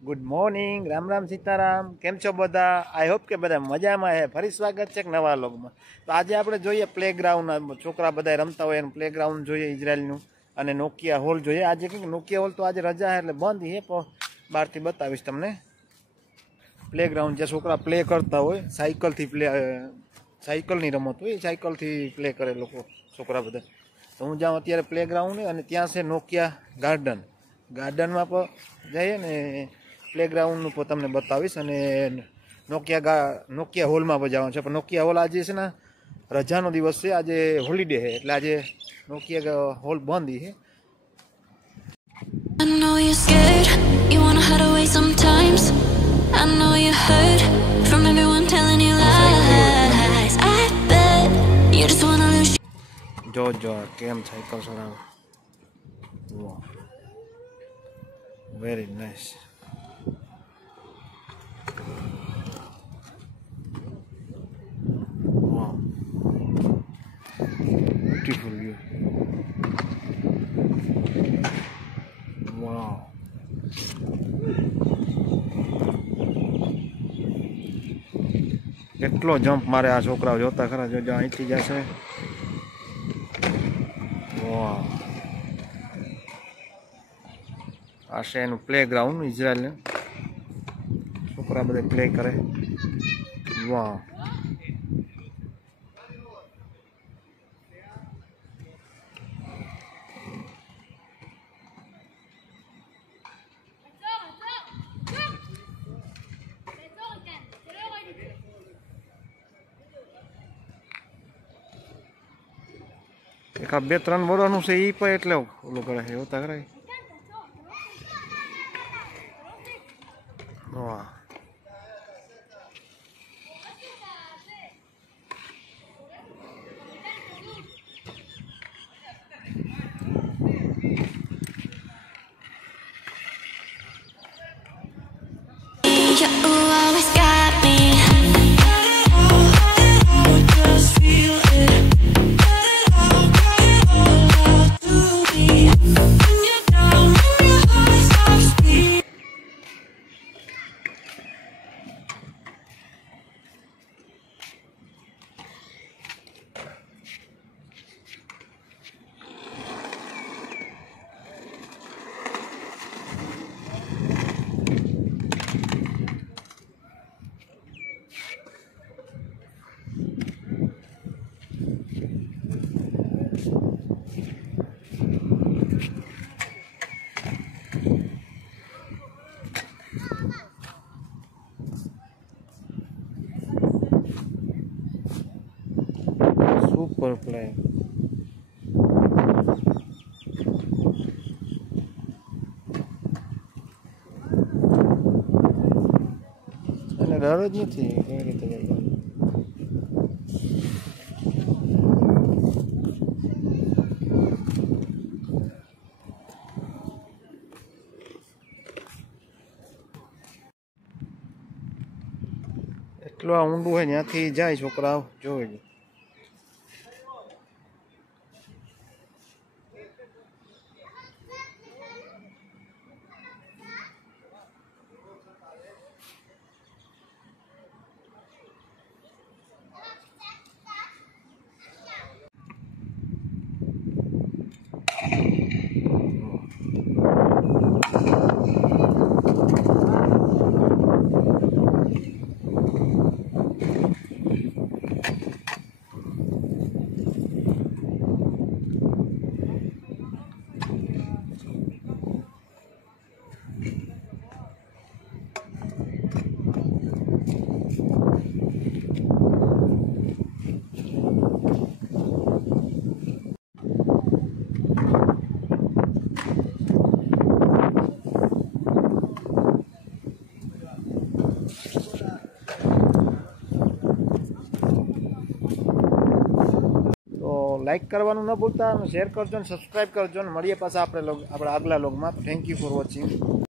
Good morning Ram Ram Sitaram केम छो बधा। I hope के बधा मजा में है। फरी स्वागत है नवा लोग में। तो आज आप जो प्लेग्राउंड छोकरा बधा रमता हो प्लेग्राउंड जो इजरायल अने नोकिया हॉल जो आज कहीं नोकिया हॉल तो आज रजा है એટલે બંધ है पर बहार थी बतावीश तमने प्लेग्राउंड ज्यां छोकरा प्ले करता हो साइकल थी प्ले साइकल नी रमत हो साइकल थी प्ले करे लोग छोकरा बधा। तो हूँ जाऊँ अत्यारे प्लेग्राउंड अने त्यां से नोकिया गार्डन गार्डन में जाइए ने प्लेग्राउंड पर तमने बतावीश अने नोकिया हॉल में जवानुं छे। पण नोकिया हॉल आज छे ने रजानो दिवस है, आज होलिडे है એટલે આજે नोकिया हॉल बंद है। I know you're scared, you wanna hide away sometimes. I know you hurt from everyone telling you lies. I bet you just wanna lose. जो केम साइकिल चलावे वाह वेरी नाइस। वाह ब्यूटीफुल व्यू। वाह કેટલો jump મારે આ છોકરાઓ જોતા ખરા જો અહીંથી જશે। વાહ આ છે એનું પ્લેગ્રાઉન્ડ ઇઝરાયલ છોકરા બધા પ્લે કરે। વાહ एक बे त्रण वर्षनु से ई पर एटले ओलो करे है होता करे। वाह You always got me. Super play डर ज नहीं कई रीते जाए। एटलो ऊंडू है त्याथी जाए छोकरा जोई। लाइक करवानुं न भूलता, शेर करजो, सब्सक्राइब करजो। मळीए पाछा आपणे आगला लोग में। Thank you for watching.